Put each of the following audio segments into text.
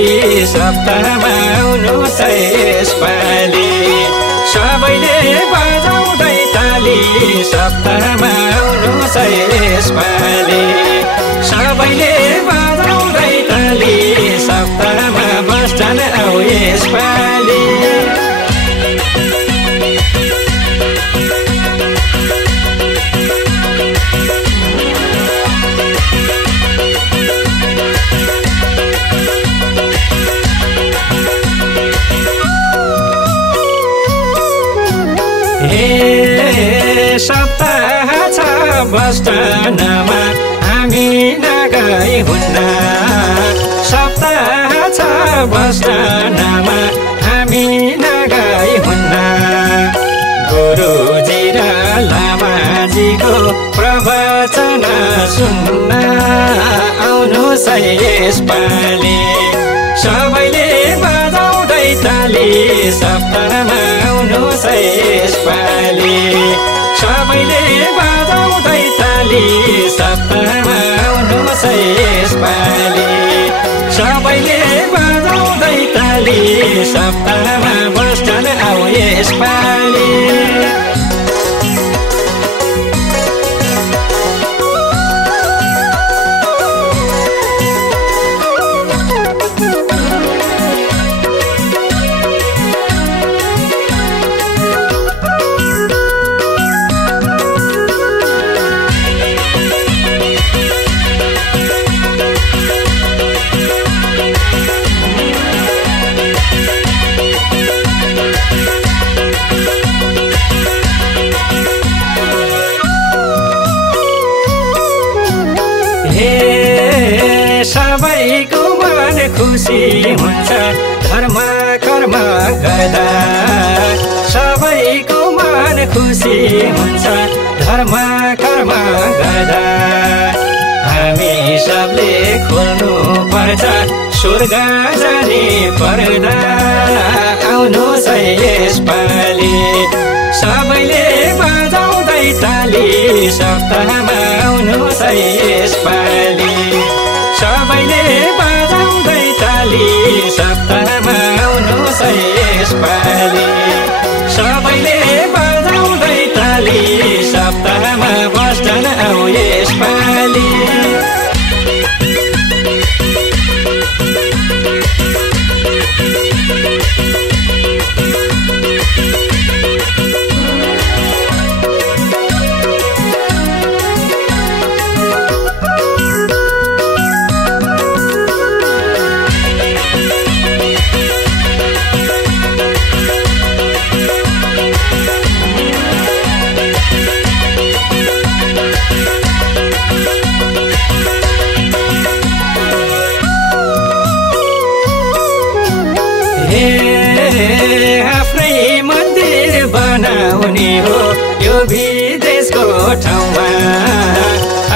सप्ताहमा आउनुहोस् यसपालि सबैले बजाउँदै ताली सप्ताहमा आउनुहोस् यसपालि सबैले बजाउँदै ताली सप्ताहमा बस्छन् आऊ यसपालि सप्ताह छ बस्टानमा हामी नगई हुन्न सप्ताह छ बस्टानमा हामी नगई हुन्न गुरुजी र लामाजीको प्रवचन सुन्न आउनुहोस् यसपालि सबैले बजाउँदै ताली सप्ताहमा आउनुहोस् यसपालि सबैले बजाउँदै ताली सप्ताहमा आउनुहोस् यसपालि सबैले बजाउँदै ताली सप्ताहमा बस्छन् आऊ यसपालि सबैको मन खुसी हुन्छ धर्म कर्म गर्दा सबैको मन खुसी हुन्छ धर्म कर्म गर्दा हामी सबले खोल्नु पर्छ स्वर्ग जाने पर्दा आउनुहोस् यसपालि सबैले बजाउँदै ताली सप्ताहमा आउनुहोस् यसपालि सबैले बजाउँदै ताली सप्ताहमा आउनुहोस् यसपालि सबैले बजाउँदै ताली सप्ताहमा बस्छन् आऊ यसपालि आफ्नै मन्दिर बनाउने हो यो विदेशको ठाउँमा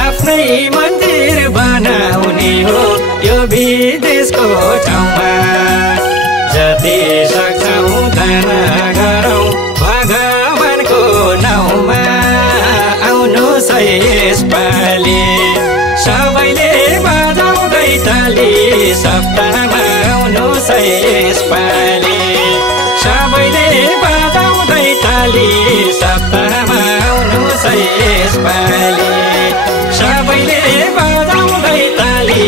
आफ्नै मन्दिर बनाउने हो यो विदेशको ठाउँमा जति सक्छौँ दान गरौँ भगवानको नाउँमा आउनुहोस् यसपालि सबैले बजाउँदै ताली सप्ताहमा आउनुहोस् यसपालि सबैले बजाउँदै ताली सप्ताहमा आउनुहोस् यसपालि सबैले बजाउँदै ताली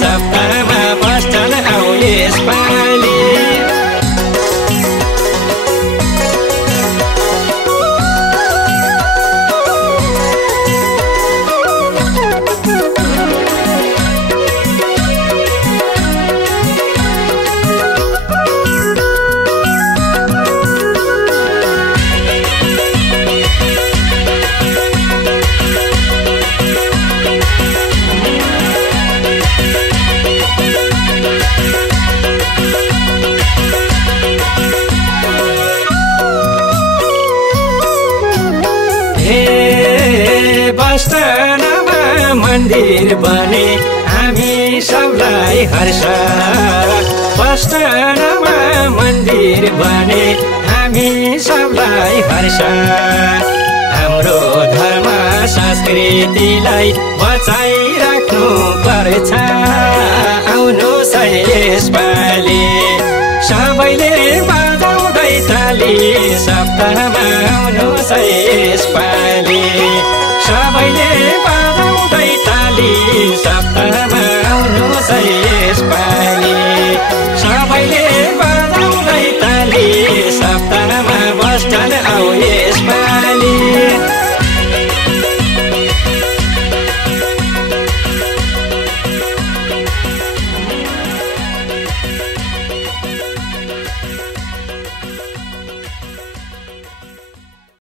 सप्ताहमा बस्छन् आऊ यसपालि बस्टानमा मन्दिर बने हामी सबलाई हर्ष बस्टानमा मन्दिर बने हामी सबलाई हर्ष हाम्रो धर्म संस्कृतिलाई बचाइराख्नु पर्छ आऊ आउनुहोस् है यसपालि सबैले बजाउँदै ताली सप्ताहमा आउनुहोस् है यसपालि सबैले बजाउँदै ताली सप्ताहमा आउनुहोस् है